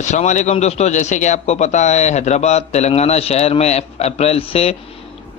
अस्सलाम वालेकुम दोस्तों, जैसे कि आपको पता है हैदराबाद तेलंगाना शहर में अप्रैल से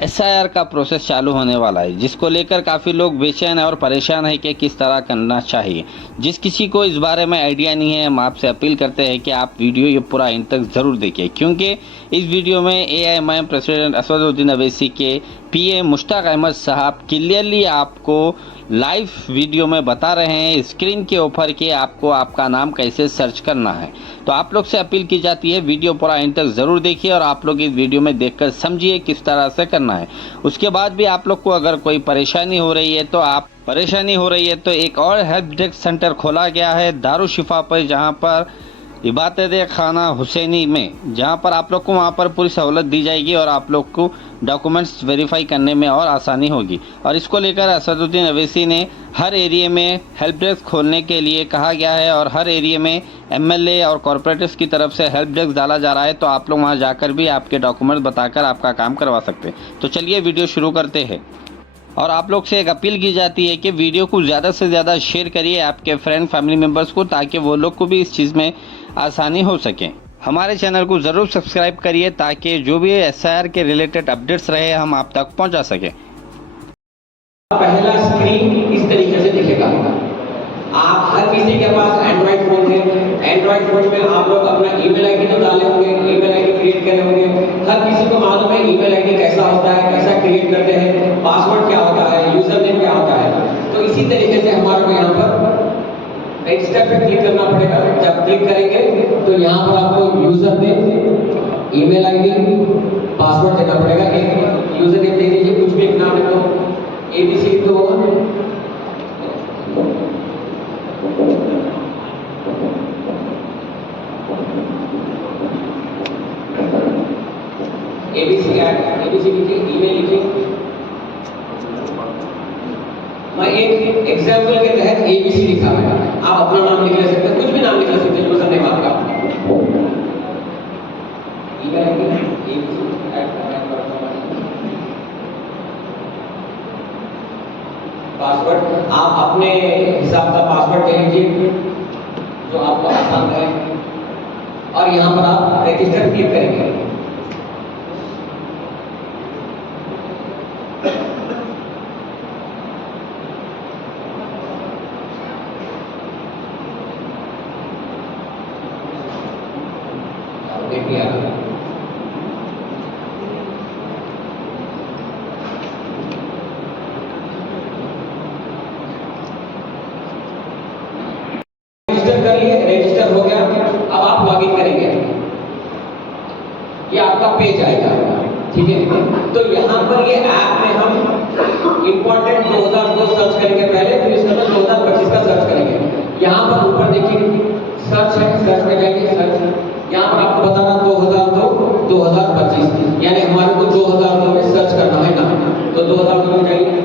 एसआईआर का प्रोसेस चालू होने वाला है, जिसको लेकर काफ़ी लोग बेचैन और परेशान है कि किस तरह करना चाहिए। जिस किसी को इस बारे में आइडिया नहीं है, हम आपसे अपील करते हैं कि आप वीडियो ये पूरा इन तक ज़रूर देखिए, क्योंकि इस वीडियो में एआईएमआईएम प्रेसिडेंट असदुद्दीन अवैसी के पीए मुश्ताक अहमद साहब क्लियरली आपको लाइव वीडियो में बता रहे हैं स्क्रीन के ऊपर कि आपको आपका नाम कैसे सर्च करना है। तो आप लोग से अपील की जाती है वीडियो पूरा एंड तक ज़रूर देखिए और आप लोग इस वीडियो में देखकर समझिए किस तरह से करना है। उसके बाद भी आप लोग को अगर कोई परेशानी हो रही है तो एक और हेल्प डेस्क सेंटर खोला गया है दारुशिफा पर, जहां पर इबादत खाना हुसैनी में, जहां पर आप लोग को वहां पर पूरी सहूलत दी जाएगी और आप लोग को डॉक्यूमेंट्स वेरीफाई करने में और आसानी होगी। और इसको लेकर असदुद्दीन अवैसी ने हर एरिया में हेल्प डेस्क खोलने के लिए कहा गया है और हर एरिया में एमएलए और कॉरपोरेटर्स की तरफ से हेल्प डेस्क डाला जा रहा है, तो आप लोग वहां जाकर भी आपके डॉक्यूमेंट्स बताकर आपका काम करवा सकते हैं। तो चलिए वीडियो शुरू करते हैं। और आप लोग से एक अपील की जाती है कि वीडियो को ज़्यादा से ज़्यादा शेयर करिए आपके फ्रेंड फैमिली मेम्बर्स को, ताकि वो लोग को भी इस चीज़ में आसानी हो सके। हमारे चैनल को ज़रूर सब्सक्राइब करिए ताकि जो भी एसआईआर के रिलेटेड अपडेट्स रहे हम आप तक पहुंचा सके। पहला स्क्रीन इस तरीके से दिखेगा। आप हर किसी के पास एंड्रॉइड फोन है, एंड्रॉइड फोन में आप लोग अपना ईमेल आईडी तो डाले होंगे, ईमेल आईडी क्रिएट करे होंगे। हर किसी को मालूम है ईमेल आईडी कैसा होता है, कैसा क्रिएट करते हैं, पासवर्ड क्या होता है, यूजर नेम क्या होता है। तो इसी तरीके से हमारे को यहाँ पर रजिस्टर पे क्लिक करना पड़ेगा। जब क्लिक करेंगे तो यहाँ पर आपको user name, email ID, password देना पड़ेगा। एक यूजर नेम दे दीजिए, कुछ भी एक नाम है तो एबीसी तो एबीसी लिखिए, ईमेल लिखिए। मैं एक एग्जाम्पल के तहत एबीसी लिखा है, आप अपना नाम लिख ले सकते हैं, कुछ भी नाम लिख ले सकते हैं, यूजर नेम आपका। ईमेल आईडी एबीसी पासवर्ड आप अपने हिसाब का पासवर्ड दे लीजिए जो आपको आसान है और यहाँ पर आप रजिस्टर क्लिक करेंगे। देखिए रजिस्टर हो गया। अब आप लॉगिन करेंगे, ये आपका पेज आएगा, ठीक है। तो यहाँ पर ये ऐप में हम इंपॉर्टेंट 2002 सर्च करेंगे पहले, फिर इसके बाद 2025 का सर्च करेंगे। यहाँ पर ऊपर देखिए सर्च है, सर्च में जाएंगे, सर्च यहाँ पर आपको बताना 2002 2025, यानी हमारे को 2002 में सर्च करना है ना, तो 2002 में जाइए।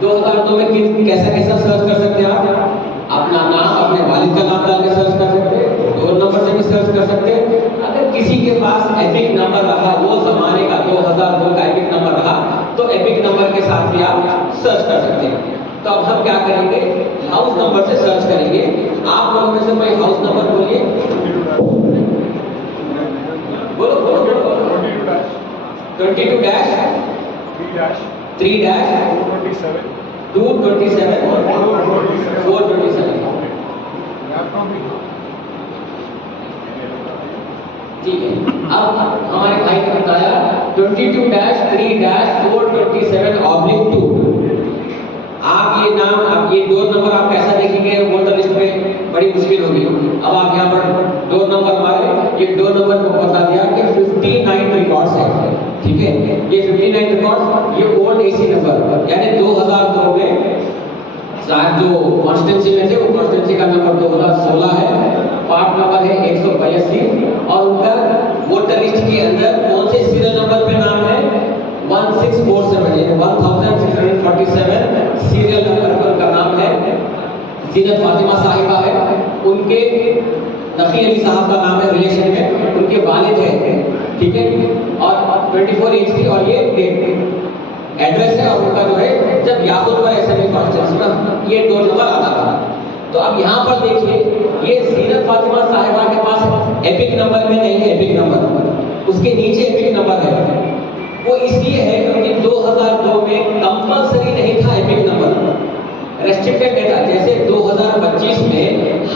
2002 में कैसा कैसा सर्च कर सकते हैं आप? अपना नाम, अपने वालिद का नाम डाल के सर्च कर सकते हैं, डोर नंबर से भी सर्च कर सकते हैं। अगर किसी के पास एपिक नंबर रहा, वो जमाने का 2002 का एपिक नंबर रहा, तो एपिक नंबर के साथ भी आप सर्च कर सकते हैं। तो अब हम क्या करेंगे, हाउस नंबर से सर्च करेंगे। आप लोगों में से कोई हाउस नंबर बोलिए, बोलो बोलो बोलो। 22 डैश 3 डैश 227 427। ठीक है, अब हमारे भाई ने बताया 22-3-427/2। आप ये नाम, आप ये डोर नंबर आप कैसा देखेंगे वोटर लिस्ट में, बड़ी मुश्किल होगी। अब आप यहाँ पर डोर नंबर मारे, ये डोर नंबर को बता दिया कि 59 रिकॉर्ड्स है, ठीक है। ये 59 रिकॉर्ड, ये ओल्ड एसी नंबर, यानी 2002 में साहब जो कॉन्स्टिट्यूंसी में थे, वो कॉन्स्टिट्यूंसी का नंबर 2016 है, पार्ट नंबर है 182 और उनका वोटर लिस्ट के अंदर कौन से सीरियल नंबर पे नाम है 1647, यानी 1647 सीरियल नंबर पर उनका नाम है। जीनत फातिमा साहिबा है, उनके नफी अली साहब का नाम है, रिलेशन में उनके वालिद है, ठीक है। और 24 इंच की और ये एड्रेस है और उनका जो है जब याकूब पर एसएमएस कॉन्स्टिट्यूंसी में ये 2 नंबर आता था। तो अब यहाँ पर देखिए ये जीनत फातिमा साहिबा के पास नंबर में नहीं है एपिक नंबर, उसके नीचे एपिक नंबर है। वो इसलिए है क्योंकि 2002 में कंपल्सरी नहीं था एपिक नंबर, रेस्ट्रिक्टेड डेटा। जैसे 2025 में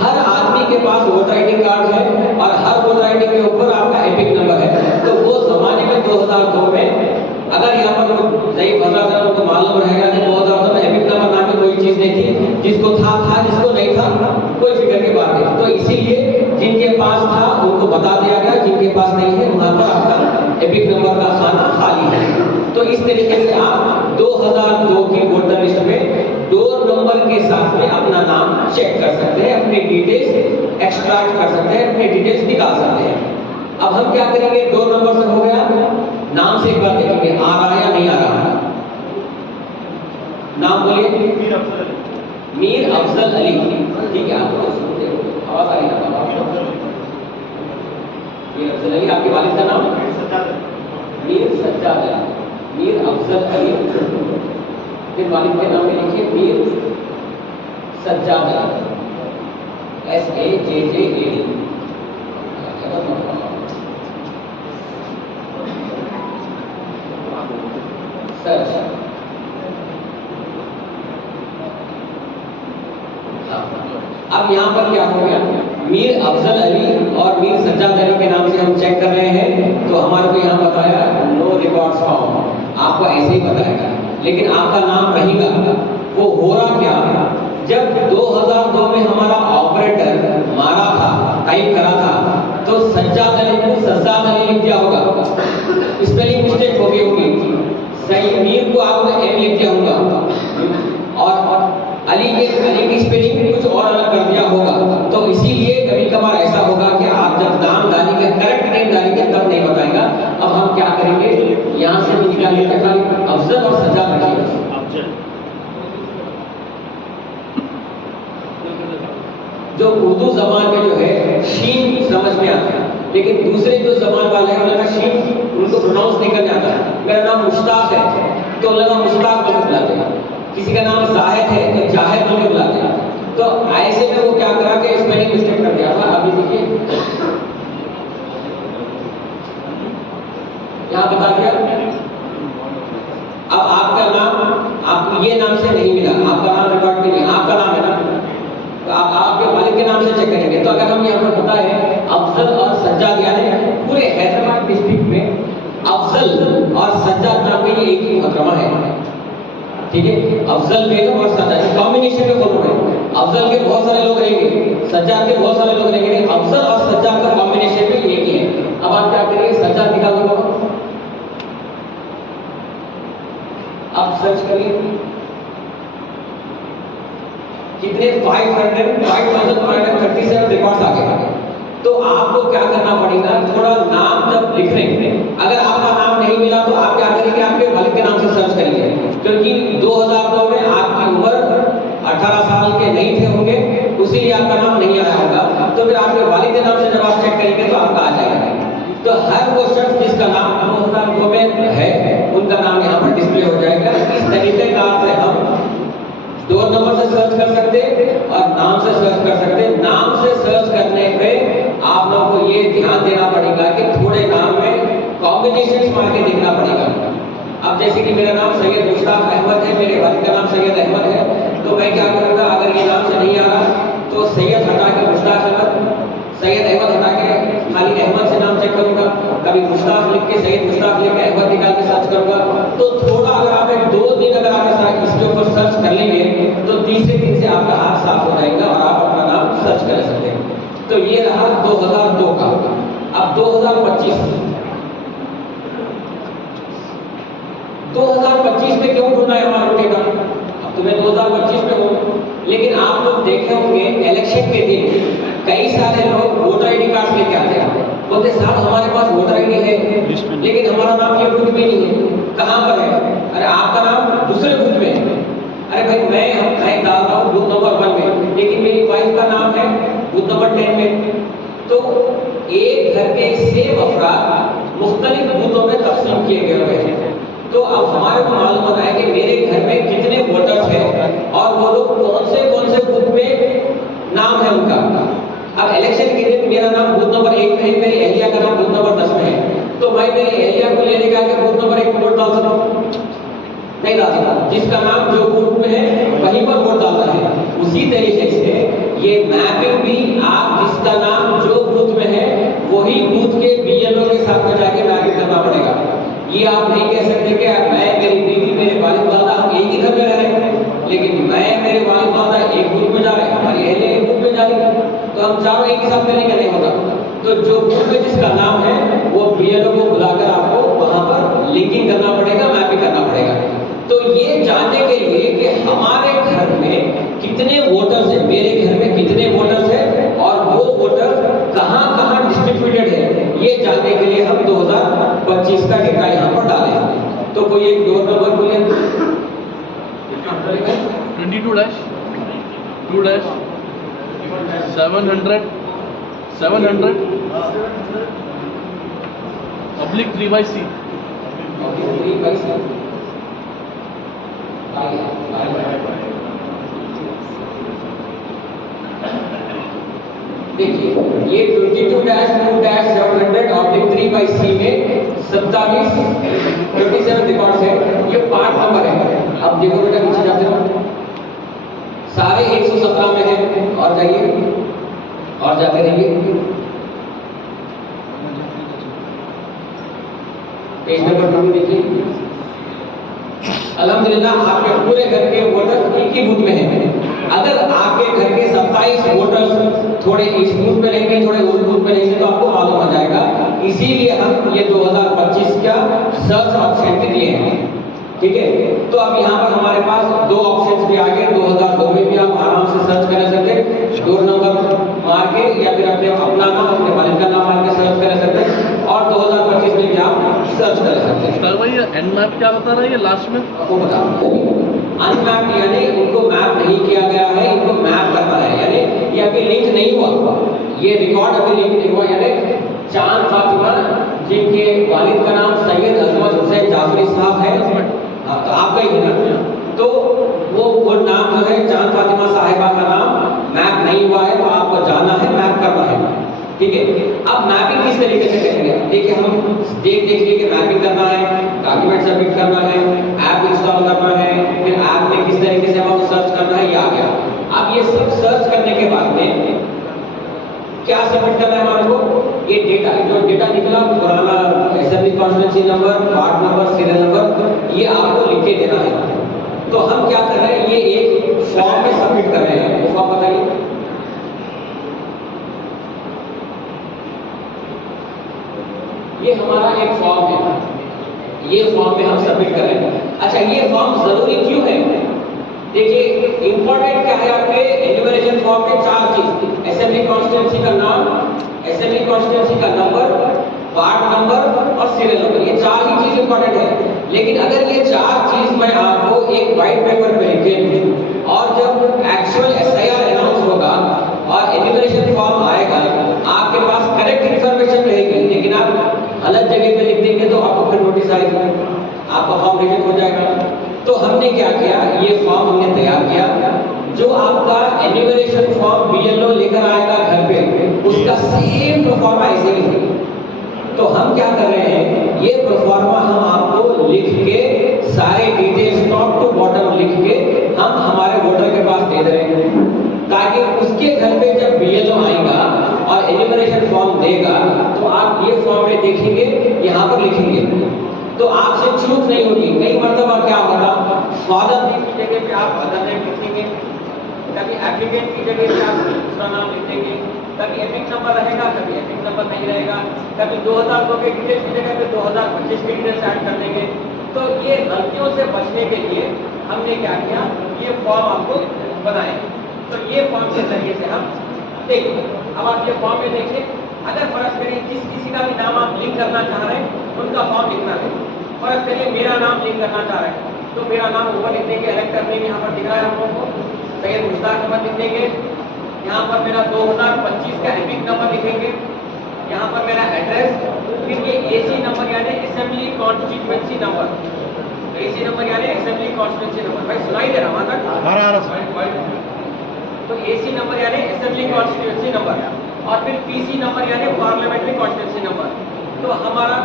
हर आदमी के पास वोटर आईडी कार्ड है और हर वोटर आईडी के ऊपर आपका एपिक नंबर है। तो वो जमाने में 2002 में अगर यहाँ पर लोग सही फंसा था उनको मालूम रहेगा कि 2002 में एपिक नंबर नाम की कोई चीज नहीं थी, जिसको था जिसको नहीं था कोई फिक्र की बात नहीं। तो इसीलिए जिनके पास था उनको बता दिया गया, जिनके पास नहीं है वहां पर आपका एपिक नंबर का खाना खाली है। तो इस तरीके से आप 2002 की वोटर लिस्ट में डोर नंबर के साथ में अपना नाम चेक कर सकते हैं, अपनी डिटेल्स एक्सट्रैक्ट कर सकते हैं, अपनी डिटेल्स निकाल सकते हैं। अब हम क्या करेंगे, डोर नंबर से हो गया, नाम से एक बार देखेंगे आ रहा है या नहीं आ रहा। नाम बोलिए। मीर अफजल अली। ठीक है, आपको आवाज आ रही है? मीर अफजल अली। आपके वालिद का नाम? मीर सज्जाद अली। मीर अफजल अली। फिर वालिद के नाम में लिखिए मीर सज्जाद अली, SAJJAD। सर्च। अब यहाँ पर क्या हो गया, मीर अफजल अली और मीर सज्जाद अली के नाम से हम चेक कर रहे हैं। तो हमारे को यहाँ बताया नो रिकॉर्ड्स फाउंड, आपको ऐसे ही बताएगा, लेकिन आपका नाम रहेगा। वो हो रहा क्या, जब 2002 में हमारा ऑपरेटर मारा था, टाइप करा था, तो सज्जाद अली को सज्जाद अली लिख दिया होगा, स्पेलिंग मिस्टेक हो गई होगी। सही मीर को आपने एम लिख दिया होगा और अली की स्पेलिंग कुछ और अलग कर दिया होगा। तो इसीलिए कभी कभार ऐसा होगा कि आप जब नाम डालेंगे, करेक्ट नेम डालेंगे, तब नहीं बताएगा। अब हम क्या करेंगे, यहाँ से निकाल लेते हैं अफजल और सज्जाद रखिए। जो उर्दू जबान में जो है शीन समझ में आता है, लेकिन दूसरे जो जबान वाले हैं उनका शीन उनको प्रोनाउंस नहीं करना आता है। मेरा नाम मुश्ताक है तो लगा मुश्ताक बोल के बुलाते हैं, किसी का नाम जाहिद है तो जाहिद बोल के बुलाते हैं। तो ऐसे में वो क्या करा कि स्पेलिंग मिस्टेक कर दिया था। अभी देखिए यहाँ बता दिया। अब आपका नाम आपको ये नाम से नहीं मिला, आपका नाम रिकॉर्ड में नहीं, आपका नाम है ना, तो आप आपके वालिद के नाम से चेक करेंगे। तो अगर हम यहाँ पर पता है अफजल और सज्जाद, यानी पूरे हैदराबाद डिस्ट्रिक्ट में अफजल और सज्जाद नाम के ये एक ही मुहर्रमा है। ठीक है, अफजल बेगम और सज्जाद कॉम्बिनेशन में बोल रहे हैं। अफजल के बहुत सारे लोग रहेंगे, सज्जाद के बहुत सारे लोग रहेंगे, अफजल और सज्जाद का कॉम्बिनेशन में एक ही है। अब आप क्या करिए, सज्जाद निकाल दो, आप सर्च करिए कितने 5,537 रिकॉर्ड्स आ गए। तो आपको क्या करना पड़ेगा, थोड़ा नाम जब लिख रहे हैं, अगर आपका नाम नहीं मिला तो आप क्या करेंगे, आपके वालिद के नाम से सर्च करेंगे, क्योंकि 2002 में आपकी उम्र 18 साल के नहीं थे होंगे, उसीलिए आपका नाम नहीं आया होगा। तो फिर आपके वालिद के नाम से जब आप चेक करेंगे तो आपका आ जाएगा। तो हर वो शख्स जिसका नाम 2002 में है उनका नाम यहाँ पर डिस्प्ले हो जाएगा। इस तरीके से हम डोर नंबर से सर्च कर सकते और नाम से सर्च कर सकते। नाम से सर्च करने पे आप लोगों को ये ध्यान देना पड़ेगा कि थोड़े नाम में कॉम्बिनेशन मार के देखना पड़ेगा। अब जैसे कि मेरा नाम सैयद मुश्ताक अहमद है, मेरे वालिद का नाम सैयद अहमद है, तो मैं क्या करूँगा, अगर ये नाम से नहीं आ रहा तो सैयद हटा के मुश्ताक अहमद, सैयद अहमद हटा के खाली अहमद से नाम चेक करूँगा, कभी मुश्ताक लिख के सैयद मुश्ताक लिख के अहमद निकाल के सर्च करूँगा। तो थोड़ा अगर आप 2 दिन अगर आप इसके ऊपर सर्च कर लेंगे तो तीसरे दिन से आपका हाथ साफ हो जाएगा और आप अपना नाम सर्च कर सकते हैं। तो ये रहा 2002 का। अब 2025 में क्यों ढूंढना है हमारा रुकेगा, अब तो मैं 2025 में हूँ, लेकिन आप लोग देखे होंगे इलेक्शन के दिन कई सारे लोग वोटर आईडी कार्ड लेके आते हैं, बोलते साहब हमारे पास वोटर आईडी है लेकिन हमारा नाम ये बूथ में नहीं है। कहाँ पर है? अरे आपका नाम दूसरे बूथ में है। अरे भाई मैं डाल रहा हूँ बूथ नंबर 1 में, लेकिन मेरी वाइफ का नाम है बूथ नंबर 10 में। तो एक घर के सेम अफराद मुख्तलिफ बूथों में तकसीम किए गए हैं। तो अब हमारे को मालूम होता है कि मेरे घर में कितने वोटर्स हैं और वो लोग कौन से बूथ में नाम है उनका। अब इलेक्शन के दिन मेरा नाम बूथ नंबर 1 में है, मेरी जिसका नाम जो बूथ में है वहीं पर वोट डालता है। उसी तरीके से ये मैपिंग भी आप जिसका नाम जो बूथ में है वही बूथ के बीएलओ के साथ में जाके मैपिंग करना पड़ेगा। ये आप नहीं कह सकते कि मैं, मेरी बीवी, मेरे वालिद वालदा हम एक ही घर में रह रहे हैं, लेकिन मैं, मेरे वालिद वालदा एक बूथ में जा रहे हैं, हमारी अहलिया एक बूथ में जा रही है, तो हम चारों एक ही साथ करेंगे, नहीं होगा। तो जो बूथ में जिसका नाम है वो बीएलओ को बुलाकर आपको वहां पर लिंकिंग करना पड़ेगा, मैपिंग करना पड़ेगा। तो ये जानने के लिए कि हमारे घर में कितने वोटर्स हैं, मेरे घर में कितने वोटर्स हैं और वो वोटर कहां कहां डिस्ट्रीब्यूटेड है, ये जानने के लिए हम 2025 का डेटा यहाँ पर डालें। तो कोई एक डोर नंबर बोले 22-700 oblique 3/C. देखिए ये 22-2-700/3/C में 27 रिकॉर्ड्स है, ये पार्ट नंबर है। अब देखो बेटा नीचे जाते रहो, सारे 117 में है, और जाइए और जाते रहिए, पेज नंबर 2 देखिए। अल्हम्दुलिल्लाह आपके पूरे घर के वोटर्स एक ही बूथ में हैं। अगर आपके घर के 27 वोटर्स थोड़े इस बूथ में रहेंगे, थोड़े उस बूथ में रहेंगे, तो आपको मालूम हो जाएगा। इसीलिए हम ये 2025 का सर्च ऑप्शन भी दिए हैं, ठीक है। तो अब यहाँ पर हमारे पास 2 ऑप्शंस भी आ गए। 2002 में भी आप आराम से सर्च कर सकते हैं, डोर नंबर मार के, या फिर अपने अपना नाम, अपने वालिद का नाम मार के सर्च कर सकते हैं, और 2025 में भी आप सर्च कर सकते हैं। सर भाई एनमैप क्या बता रहा है ये लास्ट में? आपको बता अनमैप यानी इनको मैप नहीं किया गया है, इनको मैप करना है, यानी ये अभी लिंक नहीं हुआ, ये रिकॉर्ड अभी लिंक नहीं हुआ। यानी चांद फातिमा जिनके वालिद का नाम सैयद अजमत हुसैन जाफरी साहब है, तो आपका ही है ना, तो वो नाम जो है चांद फातिमा साहिबा का नाम मैप नहीं हुआ है, तो आपको जाना है, मैप करना है, ठीक है। अब मैपिंग किस तरीके से करेंगे? देखिए हम देख के मैपिंग करना है, डॉक्यूमेंट सबमिट करना है, ऐप इंस्टॉल करना है, फिर ऐप में किस तरीके से हम सर्च करना है, ये आ गया। अब ये सब सर्च करने के बाद में क्या सबमिट करना है हमारे को? ये डेटा, जो डेटा निकला पुराना assembly constituency number, ward number, serial number, ये आपको लिख के देना है। तो हम क्या कर रहे हैं, ये एक फॉर्म में सबमिट कर रहे हैं। वो फॉर्म बताइए। ये हमारा एक फॉर्म है, ये फॉर्म में हम सबमिट कर रहे हैं। अच्छा, ये फॉर्म जरूरी क्यों है? देखिए इंपॉर्टेंट क्या है आपके एन्यूमरेशन फॉर्म में? 4 चीज, असेंबली कॉन्स्टिट्यूएंसी का नाम, असेंबली कॉन्स्टिट्यूएंसी का नंबर, वार्ड नंबर और सीरियल नंबर, ये 4 ही चीज इंपॉर्टेंट है। लेकिन अगर ये 4 चीज मैं आपको एक व्हाइट पेपर पे लिख दूं, और जब एक्चुअल एसआईआर अनाउंस होगा और एन्यूमरेशन फॉर्म आएगा, आपके पास करेक्ट इंफॉर्मेशन रहेगी, लेकिन आप अलग जगह पे लिख देंगे तो आपको फिर नोटिस आएगा, आपका फॉर्म रिजेक्ट हो जाएगा। तो हमने क्या किया, ये फॉर्म हमने तैयार किया, जो आपका एन्यूमरेशन फॉर्म बीएलओ लेकर आएगा घर पे, उसका सेम प्रोफार्मा ऐसे ही है। तो हम क्या कर रहे हैं, ये प्रोफार्मा हम आपको लिख के सारे डिटेल्स टॉप टू बॉटम लिख के हम हमारे वोटर के पास दे रहे हैं, ताकि उसके घर पे जब बीएलओ आएगा और एन्यूमरेशन फॉर्म देगा तो आप ये फॉर्म में देखेंगे, यहाँ पर लिखेंगे, तो आपसे चूक नहीं होगी। कई मरतबा क्या होगा, फादर नेम की जगह पे आप फादर नेम लिखेंगे, कभी एप्लीकेंट की जगह पे आप दूसरा नाम लिखेंगे, कभी एपिक नंबर रहेगा, कभी एपिक नंबर नहीं रहेगा, कभी 2002 के डिटेल्स की जगह पे 2025 के डिटेल्स ऐड कर देंगे। तो ये गलतियों से बचने के लिए हमने क्या किया, ये फॉर्म आपको बनाए। तो ये फॉर्म के जरिए से हम देखिए, अब आप ये फॉर्म में देखिए, अगर फर्ज करिए जिस किसी का भी नाम आप लिंक करना चाह रहे हैं उनका फॉर्म लिखना है। फर्ज करिए मेरा नाम लिंक करना चाह रहे हैं, तो मेरा नाम ऊपर लिख देंगे, इलेक्टर नेम यहाँ पर दिख रहा है हम लोगों को, सैयद मुश्ताक नंबर लिख देंगे, यहाँ पर मेरा 2025 का एपिक नंबर लिखेंगे, यहाँ पर मेरा एड्रेस, फिर ये एसी नंबर यानी assembly constituency number, AC number यानी असेंबली कॉन्स्टिट्यूएंसी नंबर। भाई सुनाई दे रहा वहां तक? तो एसी नंबर यानी असेंबली कॉन्स्टिट्यूएंसी नंबर, और फिर पीसी नंबर यानी पार्लियामेंट्री कॉन्स्टिट्यूएंसी नंबर। तो हमारा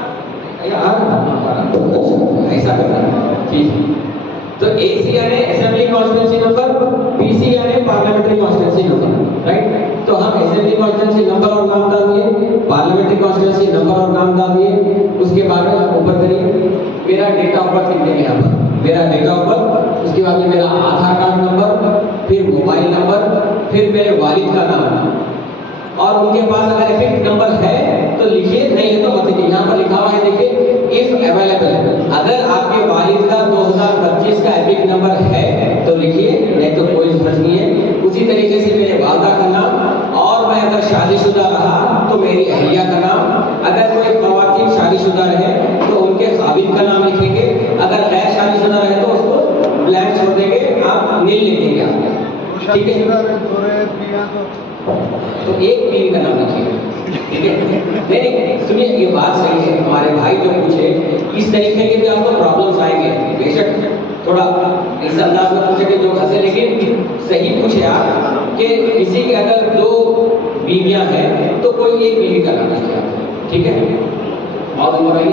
ऐसा करना है, ठीक है। तो AC यानी असेंबली कॉन्स्टिट्यूंसी नंबर, PC यानी पार्लियामेंट्री कॉन्स्टिट्यूंसी नंबर, राइट। तो हम असेंबली कॉन्स्टिट्यूंसी नंबर और नाम डाल दिए, पार्लियामेंट्री कॉन्स्टिट्यूंसी नंबर और नाम डाल दिए। उसके बाद में ऊपर करिए मेरा डेट ऑफ बर्थ लिख देंगे यहाँ पर, मेरा डेट ऑफ बर्थ, उसके बाद में मेरा आधार कार्ड नंबर, फिर मोबाइल नंबर, फिर मेरे वालिद का नाम, और उनके पास अगर एपिक नंबर है तो लिखिए, नहीं है तो मत लिखिए। यहाँ पर लिखा हुआ है देखिए, इफ अवेलेबल, अगर आपके वालिद का 2025 का एपिक नंबर है तो लिखिए, नहीं तो कोई जरूरत नहीं है। उसी तरीके से मेरे वादा का नाम, और मैं अगर शादीशुदा रहा तो मेरी अहलिया का नाम, अगर कोई खवातीन शादीशुदा रहे तो उनके खाविद का नाम लिखेंगे, अगर गैर शादीशुदा रहे तो उसको ब्लैंक छोड़ देंगे, आप नील लिख देंगे आप, ठीक है। तो एक बीवी का नाम लिखिए, ठीक है। नहीं सुनिए, ये बात सही है, हमारे भाई जो पूछे इस तरीके के भी आपको प्रॉब्लम्स आएंगे, बेशक थोड़ा इस अंदाज में पूछे कि जो हंसे, लेकिन सही पूछे आप कि किसी के अगर 2 बीवियां हैं तो कोई एक बीवी का नाम लिखिए, ठीक है। और भाई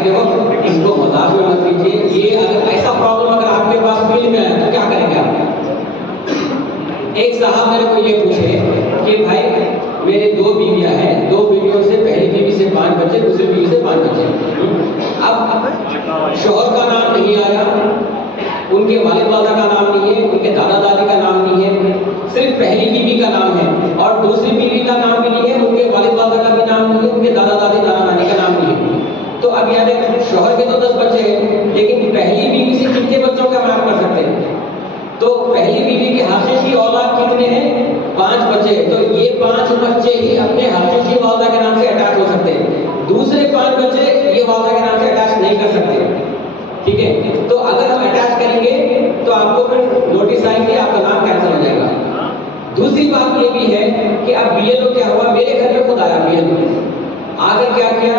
देखो, इसको मजाक में मत लीजिए, ये अगर ऐसा प्रॉब्लम अगर आपके पास फील्ड में है तो क्या करेंगे आप? एक साहब मेरे को ये पूछे कि भाई मेरे 2 बीवियां हैं, 2 बीवियों से पहली बीवी से 5 बच्चे, दूसरी बीवी से 5 बच्चे। अब शोहर का नाम नहीं आया, उनके वालिद वादा का नाम नहीं है, उनके दादा दादी का नाम नहीं है, सिर्फ पहली बीवी का नाम है, और दूसरी बीवी का नाम भी नहीं है, उनके वालिद वादा का भी नाम नहीं है, उनके दादा दादी नाना नानी का नाम नहीं है। तो अब याद है, शोहर के तो 10 बच्चे हैं, लेकिन पहली बीवी से कितने बच्चों का माफ कर सकते हैं? तो पहली बीवी के हकीकी औलाद कितने हैं? 5 बच्चे। तो ये 5 बच्चे ही अपने हकीकी वालदा के नाम से अटैच हो सकते हैं, दूसरे 5 बच्चे ये वालदा के नाम से अटैच नहीं कर सकते, ठीक है। तो अगर हम अटैच करेंगे तो आपको फिर नोटिस आएंगे, आपका नाम कैंसिल हो जाएगा। दूसरी बात ये भी है कि अब BLO क्या हुआ, मेरे घर में खुद आया BLO, आकर क्या किया,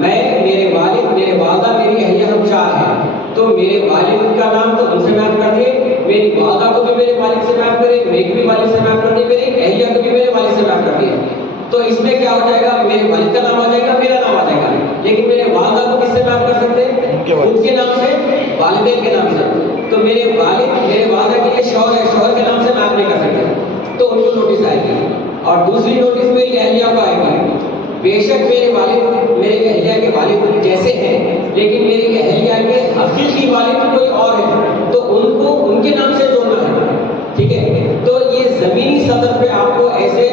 मैं, मेरे वालिद, मेरे वालदा, मेरी अहलिया, हम 4 हैं। तो मेरे वालिद का नाम तो उनसे मैप कर दिए, मेरी वालदा को भी मेरे वालिद से मैप करे, मेरे भी वालिद से मैप कर दिए, मेरी अहलिया को भी मेरे वालिद से मैप कर दिए। तो इसमें क्या हो जाएगा, मेरे वालिद का नाम आ जाएगा, मेरा नाम आ जाएगा, लेकिन मेरे वालदा को किससे मैप कर सकते हैं? उनके नाम से, वालिदैन के नाम से। तो मेरे वालिद, मेरे वालदा के लिए शौहर है, शौहर के नाम से मैप नहीं कर सकते, तो उनको नोटिस आएगी। और दूसरी नोटिस मेरी अहलिया को आएगी, बेशक मेरे वालिद, मेरे अहलिया के वालिद जैसे हैं, लेकिन मेरी अहलिया के हकीकी वालिद कोई और है, तो उनको उनके नाम से जोड़ना है, ठीक है। तो ये जमीनी सतह पे आपको ऐसे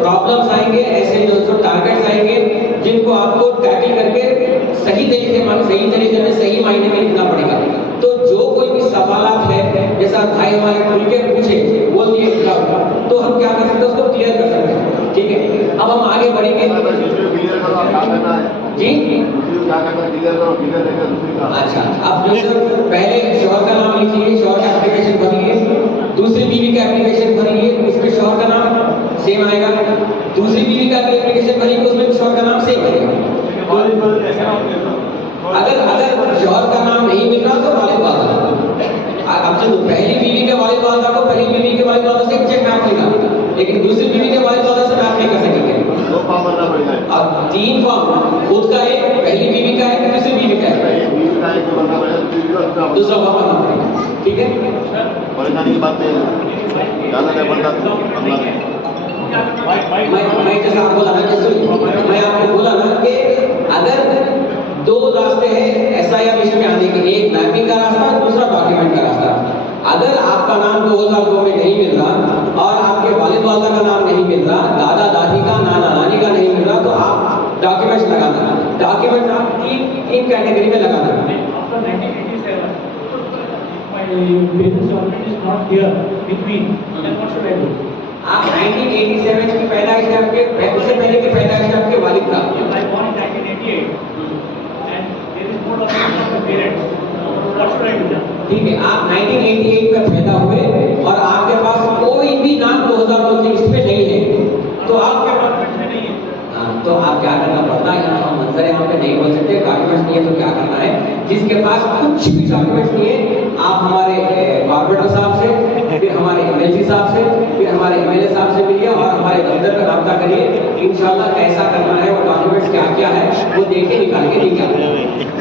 प्रॉब्लम्स आएंगे, ऐसे जो टारगेट्स आएंगे, जिनको आपको टैकल करके सही तरीके में सही मायने में लिखना पड़ेगा। तो जो कोई भी सवालात है, जैसा भाई हमारे खुल के पूछे, बोल दिए, तो हम क्या कर सकते हैं, उसको क्लियर कर सकते हैं, ठीक है। अब हम आगे बढ़ेंगे जी। अच्छा, अब जो पहले शौहर का नाम लिखिए, शौहर का एप्लीकेशन भरिए, दूसरी बीवी का एप्लीकेशन भरिए, उसमें शौहर का नाम सेम आएगा, दूसरी बीवी का एप्लीकेशन भरिए, उसमें शौहर का नाम सेम आएगा। अगर शौहर का नाम नहीं मिल रहा तो वालिद वालदा, अब जो पहली बीवी के वालिद वालदा को पहली बीवी के वालिद वालदा से चेक मैप मिलेगा, लेकिन दूसरी बीवी के वालिद वालदा से मैप नहीं कर सकेंगे। 2 फॉर्म भरना पड़ेगा। अब 3 फॉर्म, खुद का एक, पहली बीवी का एक, दूसरी बीवी का एक, दूसरा फॉर्म भरना पड़ेगा, ठीक है। परेशानी की बात नहीं है, ज़्यादा नहीं पड़ता मैं जैसा आपको बोला ना, जैसे मैं आपको बोला ना कि अगर 2 रास्ते हैं SIR लिस्ट में आने के, एक मैपिंग का रास्ता, दूसरा डॉक्यूमेंट का रास्ता। अगर आपका नाम 2002 में नहीं मिल रहा और आपके वालिद वालदा का नाम नहीं मिल रहा, दादा दादी का, नाना नानी का नहीं मिल रहा, तो आप डॉक्यूमेंट्स लगाना, डॉक्यूमेंट्स आप 3 कैटेगरी में लगाना। आप 1987 की पैदाइश है आपके, उससे पहले की पैदाइश है आपके वालिद का। ठीक है, आप 1988 में पैदा हुए और आपके पास कोई भी नाम 2002 की लिस्ट में नहीं है, तो आपके डॉक्यूमेंट्स में नहीं है। हाँ, तो आप क्या करना पड़ता है, यहाँ मंजर यहाँ पे नहीं बोल सकते, डॉक्यूमेंट्स नहीं है तो क्या करना है, जिसके पास कुछ भी डॉक्यूमेंट्स नहीं है, आप हमारे कॉर्पोरेटर साहब से, फिर हमारे MLC साहब से, फिर हमारे एमएलए साहब से मिलिए और हमारे दफ्तर पर रब्ता करिए, इंशाल्लाह कैसा करना है वो डॉक्यूमेंट्स क्या क्या है वो देख के निकाल के दीजिए।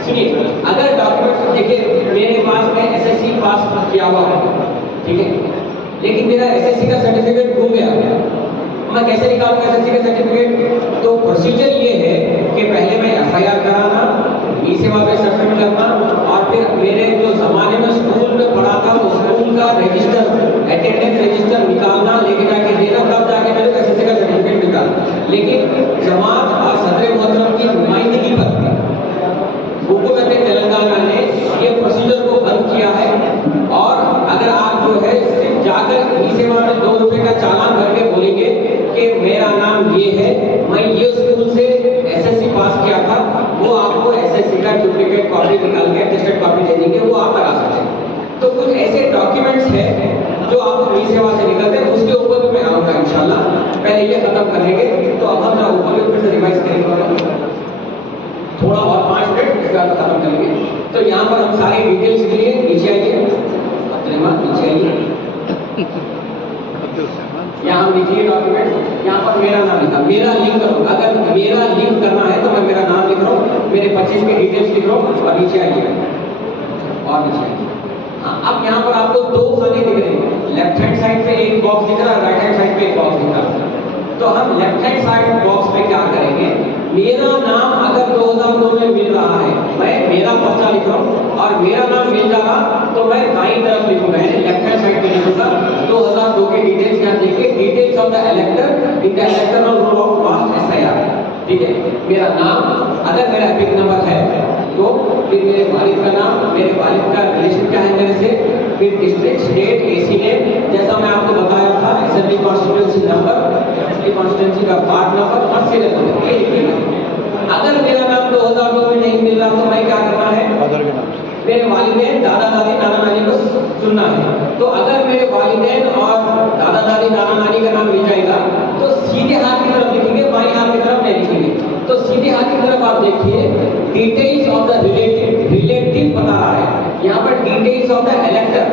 सुनिए, अगर डॉक्यूमेंट्स देखिए मेरे पास में एसएससी पास किया हुआ है, ठीक है, लेकिन मेरा एसएससी का सर्टिफिकेट गुम गया, मैं कैसे निकालूंगा एसएससी का सर्टिफिकेट? तो प्रोसीजर ये है कि पहले मैं एफआईआर कराना, ई सेवा पे सबमिट करना और फिर मेरे जो जमाने में स्कूल में पढ़ा था उस स्कूल का रजिस्टर, अटेंडेंस रजिस्टर निकालना, लेके जाके देना, तब जाके मेरे को एसएससी का सर्टिफिकेट निकालना। लेकिन जमात और सदर मोहतरम की नुमाइंदगी पर हुकूमत तेलंगाना ने ये प्रोसीजर को बंद किया है और अगर आप जो है सिर्फ जाकर ई सेवा में 2 रुपए का चालान भर के बोलेंगे कि मेरा नाम ये है, मैं ये स्कूल से एसएससी पास किया था, वो आपको एसएससी का डुप्लीकेट कॉपी निकाल के टेस्टेड कॉपी दे देंगे, वो आप लगा सकते हैं। तो कुछ ऐसे डॉक्यूमेंट्स हैं जो आपको ई सेवा से निकलते हैं, उसके ऊपर भी मैं आऊँगा इंशाल्लाह। पहले ये खत्म करेंगे तो अब हम जरा ऊपर फिर से रिवाइज करेंगे थोड़ा और 5 मिनट, इसके बाद खत्म करेंगे। तो यहाँ पर हम सारे डिटेल्स के लिए नीचे आइए, नीचे आइए, यहाँ हम लिखिए डॉक्यूमेंट, यहाँ पर मेरा नाम लिखा, मेरा लिंक करो, अगर मेरा लिंक करना है तो मैं मेरा नाम लिख रहा हूँ, मेरे 25 के डिटेल्स लिख रहा हूँ और नीचे आइए और नीचे आइए। हाँ, अब यहाँ पर आपको 2 खाने दिख रहे हैं, लेफ्ट हैंड साइड पे एक बॉक्स दिख रहा है, राइट हैंड साइड पे एक बॉक्स दिख रहा है। तो हम लेफ्ट हैंड साइड बॉक्स में क्या करेंगे, मेरा नाम अगर 2002 में मिल रहा है, मैं मेरा पर्चा लिख रहा हूँ और मेरा नाम मिल जा रहा तो मैं दाईं तरफ लिखूंगा, लेफ्ट हैंड साइड पे लिखूंगा 2002 के डिटेल्स यहाँ देखिए, details of the इलेक्टर in the electoral roll of past SIR, ठीक है। मेरा नाम, अगर मेरा एपिक नंबर है तो फिर मेरे वालिद का नाम, मेरे वालिद का रिलेशन क्या है मेरे से, फिर डिस्ट्रिक्ट, स्टेट, एसी नेम, जैसा मैं आपको बताया था, assembly constituency number, assembly constituency का वार्ड नंबर और सीरियल नंबर, ये लिखिएगा। अगर मेरा नाम 2002 में नहीं मिल रहा तो मैं क्या करना है, मेरे वालिदैन, दादा दादी, नाना नानी को चुनना है। तो अगर मेरे वालिदैन और दादा दादी, नाना नानी का नाम मिल जाएगा तो सीधे हाथ की तरफ लिखेंगे, बाएं हाथ की तरफ नहीं लिखेंगे। तो सीधे हाथ की तरफ आप देखिए, details of the relative, relative बता रहा है यहाँ पर, डिटेल्स ऑफ द इलेक्टर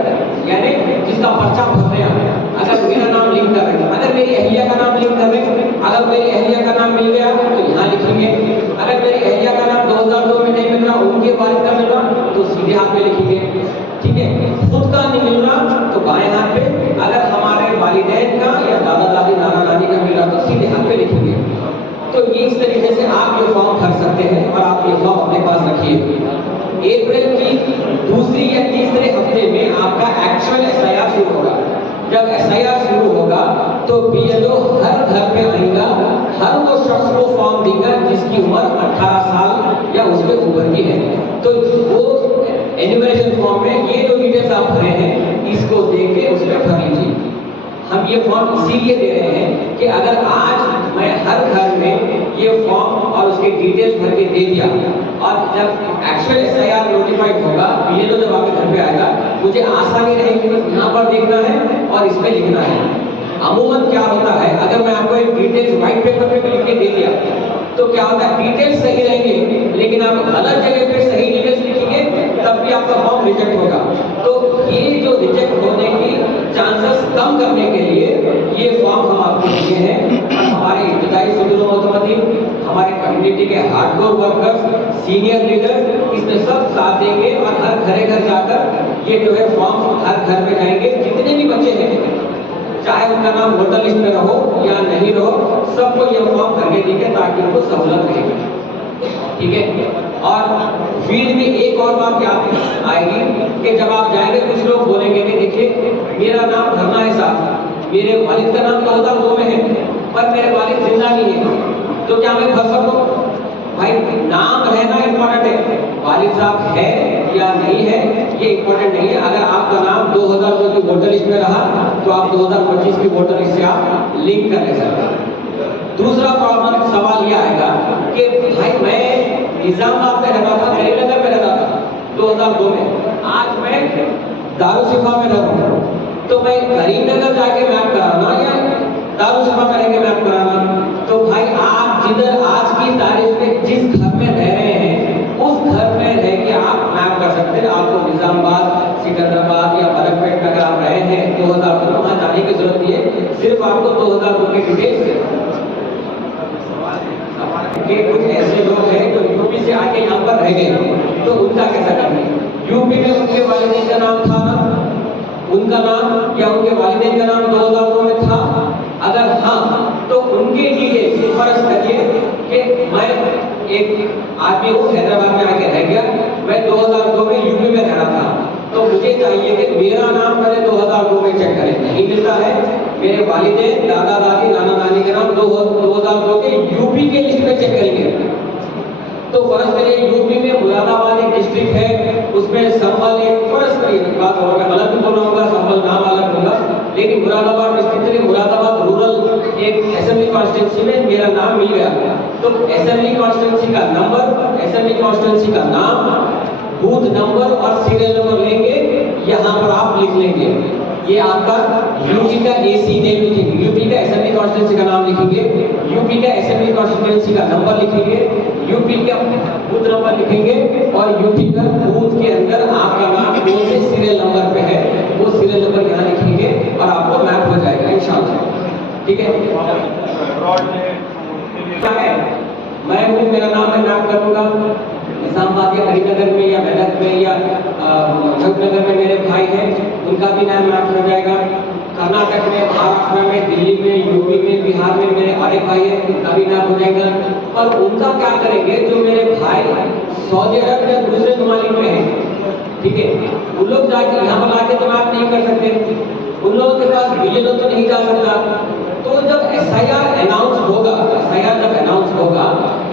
यानी जिसका पर्चा भर रहे हैं, अगर मेरा नाम लिंक कर रहे हैं, अगर मेरी अहलिया का नाम लिंक कर रहे हैं, अगर मेरी अहलिया का नाम मिल गया तो यहाँ लिखेंगे, अगर मेरी अहलिया का नाम 2002 में नहीं मिल रहा, उनके वालिद का मिल रहा तो सीधे हाथ पे लिखेंगे, ठीक है। खुद का नहीं मिल रहा तो बाएं हाथ पे, अगर हमारे वालिदैन का या दादा दादी, नाना नानी का मिल रहा तो सीधे हाथ पे लिखेंगे। तो ये इस तरीके से आप ये फॉर्म भर सकते हैं और आप ये फॉर्म अपने पास रखिए। अप्रैल की दूसरी या तीसरे हफ्ते में आपका एक्चुअल एसआईआर शुरू होगा। जब एसआईआर शुरू होगा तो बीएलओ हर घर पे आएगा, हर वो शख्स को फॉर्म देगा जिसकी उम्र 18 साल या उसके ऊपर की है। तो वो एन्यूमरेशन फॉर्म में ये जो डिटेल्स आप भरे हैं इसको देख के उसमें भर लीजिए। हम ये फॉर्म इसीलिए दे रहे हैं कि अगर आज मैं हर घर में ये फॉर्म और उसके डिटेल्स भर के दे दिया और जब एक्चुअल एसआईआर नोटिफाइड होगा, बीएलओ जब आपके घर पे आएगा, मुझे आसानी रहेगी बस यहाँ पर देखना है और इसमें लिखना है। अमूमन क्या होता है, अगर मैं आपको एक डिटेल्स व्हाइट पेपर पे लिख के दे दिया तो क्या होता है, डिटेल्स सही रहेंगे लेकिन आप गलत जगह पे सही डिटेल्स लिखेंगे तब भी आपका फॉर्म रिजेक्ट होगा। तो ये जो रिजेक्ट होने की चांसेस कम करने के लिए ये फॉर्म हम आपको दिए हैं और हमारे इब्तदाई सदरुल मोहतमदीन, हमारे कम्युनिटी के हार्डकोर वर्कर्स, सीनियर लीडर इसमें सब साथ देंगे और हर घरे घर जाकर ये जो है फॉर्म हर घर में जाएंगे। जितने भी बच्चे हैं चाहे उनका नाम वोटर लिस्ट में रहो या नहीं रहो, सबको ये फॉर्म भर के देंगे ताकि उनको सहूलत रहेगी, ठीक है। और फील्ड में एक और बात याद आएगी कि जब आप जाएंगे कुछ लोग बोलेंगे कि देखिए मेरा नाम भरना है साहब, मेरे वालिद का नाम 2002 में है पर मेरे वालिद जिंदा नहीं है, तो क्या मैं भर सकूं? भाई नाम रहना इम्पोर्टेंट है, वालिद साहब है या नहीं है ये इम्पोर्टेंट नहीं है। अगर आपका नाम 2002 की वोटर लिस्ट में रहा तो आप 2025 की वोटर लिस्ट से आप लिंक कर ले सकते हैं। दूसरा प्रॉब्लम सवाल यह आएगा कि भाई मैं निजामाबाद में रहता था, करीमनगर में रहता था 2002 में, आज मैं दारुसिफा में रहूं तो मैं करीमनगर जाके मैप कराना या दारुसिफा में रह के मैप कराना? तो भाई आप जिधर आज की तारीख में जिस घर में रह रहे हैं उस घर में रह के आप मैप कर सकते हैं। आपको निजामाबाद, सिकंदराबाद या मलकपेट में अगर आप रहे हैं 2002 वहाँ जाने की जरूरत नहीं है, सिर्फ आपको 2002 के डिटेल्स के कुछ ऐसे लोग हैं जो यूपी से आके यहाँ पर रह गए, तो उनका कैसा करेंगे? यूपी में उनके वालिदैन का नाम था ना, उनका नाम या उनके वालिदैन का नाम 2002 में था? अगर हाँ, तो उनके लिए फर्ज करिए कि मैं एक आदमी हूँ, हैदराबाद में आके रह गया, मैं 2002 में यूपी में रह रहा था, तो मुझे चाहिए कि मेरा नाम पहले 2002 में चेक करें। नहीं मिलता है, मेरे वालिदैन, दादा दादी, नाना नानी के नाम 2002 के यूपी के लिस्ट में चेक करेंगे। तो फर्ज करिए यूपी में मुरादाबाद एक डिस्ट्रिक्ट है, उसमें संभल एक फर्ज करिए बात होगा, गलत भी बोलना होगा, संभल नाम अलग होगा, लेकिन मुरादाबाद डिस्ट्रिक्ट के मुरादाबाद रूरल एक असेंबली कॉन्स्टिट्यूंसी में मेरा नाम मिल गया। तो असेंबली कॉन्स्टिट्यूंसी का नंबर, असेंबली कॉन्स्टिट्यूंसी का नाम, बूथ नंबर और सीरियल नंबर लेंगे, यहाँ पर आप लिख लेंगे। ये आपका यूपी का एसी नेम लिखेंगे, यूपी का असेंबली कॉन्स्टिट्यूंसी का नाम लिखेंगे, यूपी का असेंबली कॉन्स्टिट्यूंसी का नंबर लिखेंगे, यूपी का बूथ नंबर लिखेंगे और यूपी का बूथ के अंदर आपका नाम कौन से सीरियल नंबर पे है वो सीरियल नंबर यहाँ लिखेंगे और आपको मैप हो जाएगा इंशाल्लाह। ठीक है, क्या है, मैं हूँ, मेरा नाम मैं मैप करूँगा निजामाबाद या करीमनगर में या मेदक में या मुजफ्फरनगर में मेरे भाई हैं, उनका भी नाम मैप हो जाएगा। कर्नाटक में, महाराष्ट्र में, दिल्ली में, यूपी में, बिहार में मेरे और एक भाई है, उनका भी नाम हो जाएगा। और उनका क्या करेंगे, जो मेरे भाई सऊदी अरब या दूसरे ममालिक में हैं, ठीक है, उन लोग जाके यहाँ पर लाके तो मैप नहीं कर सकते, उन लोगों के पास बीएलओ तो नहीं जा सकता। तो जब एसआईआर अनाउंस होगा, एसआईआर जब अनाउंस होगा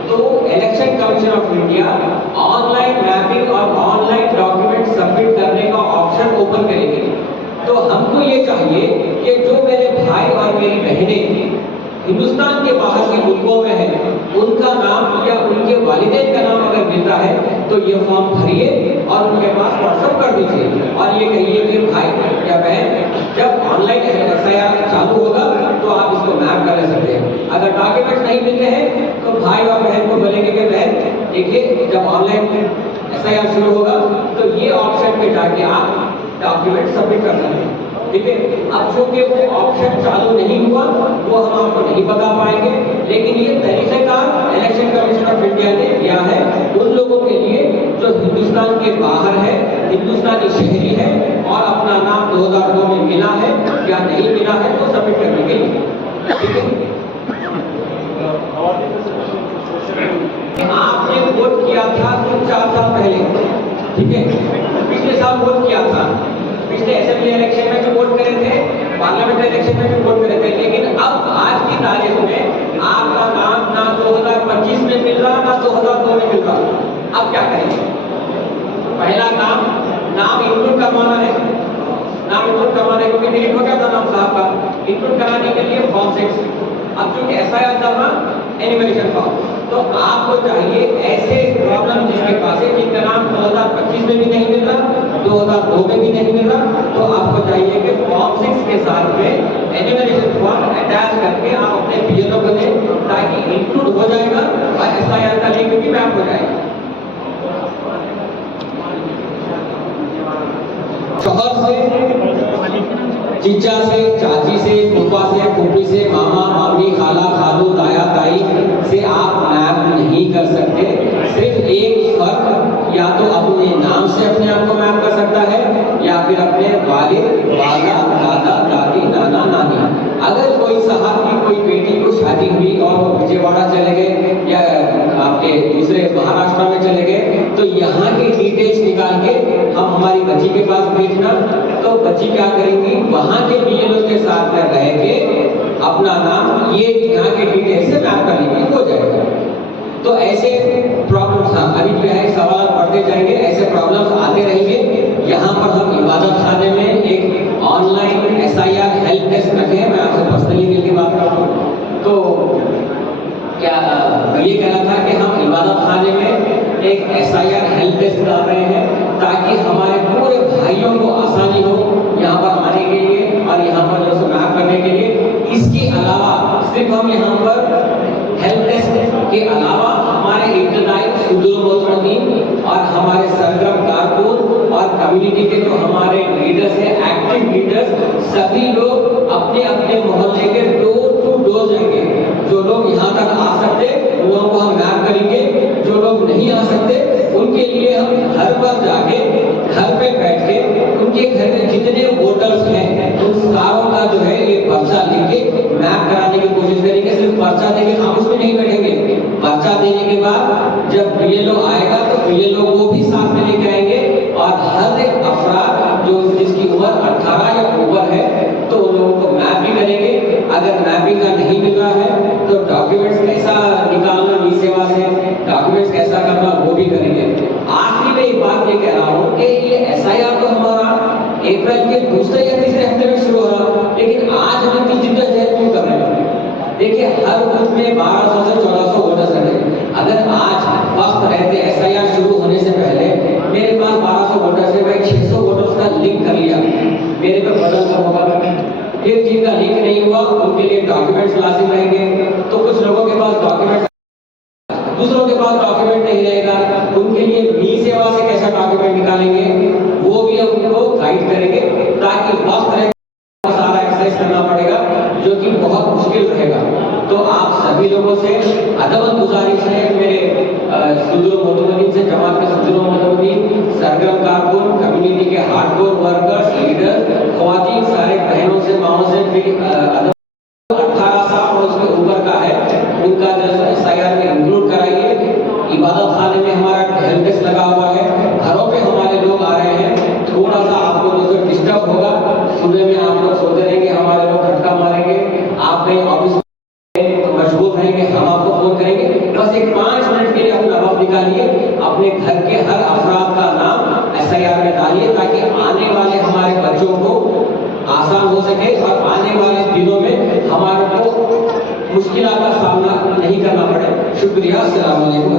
तो election commission of India online mapping और ऑनलाइन डॉक्यूमेंट सबमिट करने का ऑप्शन ओपन करेंगे। तो हमको ये चाहिए कि जो मेरे भाई और मेरी बहनें हिंदुस्तान के बाहर के मुल्कों में है, उनका नाम या उनके वालिदैन का नाम अगर मिल रहा है तो ये फॉर्म भरिए और उनके पास व्हाट्सएप कर दीजिए और ये कहिए कि भाई या बहन जब ऑनलाइन एसआईआर चालू होगा तो आप इसको मैप कर सकते हैं। अगर डॉक्यूमेंट्स नहीं मिलते हैं तो भाई और बहन को बोलेंगे कि बहन देखिए जब ऑनलाइन एसआईआर शुरू होगा तो ये ऑप्शन पे जाके आप डॉक्यूमेंट सबमिट कर सकते हैं। ठीक है, अब चूंकि वो ऑप्शन चालू नहीं हुआ वो हम आपको नहीं बता पाएंगे, लेकिन ये तरीक़ेकार इलेक्शन कमीशन ऑफ इंडिया ने दिया है उन लोगों के लिए जो हिंदुस्तान के बाहर है, हिंदुस्तानी शहरी है और अपना नाम 2002 में मिला है या नहीं मिला है तो सबमिट करने के लिए। ठीक है, आपने वोट किया था 4 साल पहले, ठीक है, पिछले साल वोट किया था, पिछले असेंबली इलेक्शन में भी वोट करे थे, पार्लियामेंट इलेक्शन में भी वोट करे थे, लेकिन अब आज की तारीख में आपका नाम ना 2025 में मिल रहा ना 2002 में मिल रहा। अब क्या करेंगे? पहला नाम इंक्लूड करवाना है, नाम इंक्लूड करवाने को भी डिलीट हो गया था नाम साहब का, इंक्लूड कराने के लिए फॉर्म 6, अब चूंकि एसआईआर करना एनिमरेशन फॉर्म, तो आपको चाहिए ऐसे प्रॉब्लम जिसके पास है जिनका नाम 2025 में भी नहीं मिल रहा, 2002 में भी नहीं मिल रहा, तो आपको चाहिए कि फॉर्म 6 के साथ में एनिमरेशन फॉर्म अटैच करके आप अपने बीएलओ को दें ताकि इंक्लूड हो जाएगा और एसआईआर का लिंक भी मैप हो जाएगा। शोहर से, जीजा से, चाची से, फूफा से, फूफी से, मामा मामी, खाला खालू, ताया ताई से आप मैप नहीं कर सकते। सिर्फ एक फर्क या तो अपने नाम से अपने आप को मैप कर सकता है या फिर अपने वालिद, दादा, दादा, दादी, नाना, नानी। अगर कोई साहब की कोई बेटी को शादी हुई और वो विजयवाड़ा चले गए या आपके दूसरे महाराष्ट्र में चले गए तो यहाँ की डिटेल्स निकाल के हम हमारी बच्ची के पास भेजना, तो बच्ची क्या करेंगी, वहाँ के बीएलओ के साथ में रह के अपना नाम ये यहाँ के डिटेल से मैप कर लेंगे, हो जाएगा। तो ऐसे प्रॉब्लम्स अभी जो है सवाल पढ़ते जाएंगे, ऐसे प्रॉब्लम्स आते रहेंगे। यहाँ पर हम इबादत खाने में एक ऑनलाइन एसआईआर हेल्प डेस्क रखे हैं, मैं आपसे पर्सनली मिलकर बात कर रहा हूँ। तो क्या ये कह रहा था कि हम इबादत खाने में एक एसआईआर हेल्प डेस्क डाल रहे हैं ताकि हमारे पूरे भाइयों को आसानी हो यहाँ पर आने के लिए और यहाँ पर जो मैप करने के लिए। इसके अलावा सिर्फ हम यहाँ पर हेल्प डेस्क के अलावा हमारे इब्तदाई सुदूर और हमारे सरगर्म कारकुन और कम्युनिटी के जो हमारे लीडर्स हैं, एक्टिव लीडर्स, सभी लोग अपने अपने मोहल्ले डॉक्यूमेंट्स लाजिम रहेंगे। तो कुछ लोगों के पास डॉक्यूमेंट, दूसरों के पास डॉक्यूमेंट नहीं रहेगा, उनके लिए मी सेवा से कैसा डॉक्यूमेंट निकालेंगे वो भी हम उनको गाइड करेंगे, ताकि वक्त रहे सारा एक्सरसाइज करना पड़ेगा जो कि बहुत मुश्किल रहेगा। तो आप सभी लोगों से अदब गुजारिश है, मेरे सुदूर मोहतमदीन से, जमात के सुदूर मोहतमदीन, सरगर्म कारकुन, कम्युनिटी के हार्डकोर वर्कर्स, लीडर, ख्वातीन, सारे बहनों से, माओ से मेरी अदब 18 साल और उसके ऊपर का है, उनका जो SIR में इंक्लूड कराइए। इबादत खाने में हमारा हेल्प डेस्क लगा हुआ है, घरों पे हमारे लोग आ रहे हैं, थोड़ा सा आपको जो डिस्टर्ब होगा, सुबह में आप लोग सोते रहेंगे, हमारे लोग खटका मारेंगे, आप कहीं ऑफिस में मशगूल रहेंगे, हम आपको फोन करेंगे। बस एक 5 मिनट के लिए अपना वक्त निकालिए, अपने घर के हर अफराद का नाम SIR में डालिए, ताकि आने वाले हमारे बच्चों को आसान हो सके और आने वाले दिनों में हमारे को मुश्किलों का सामना नहीं करना पड़े। शुक्रिया। अस्सलाम वालेकुम।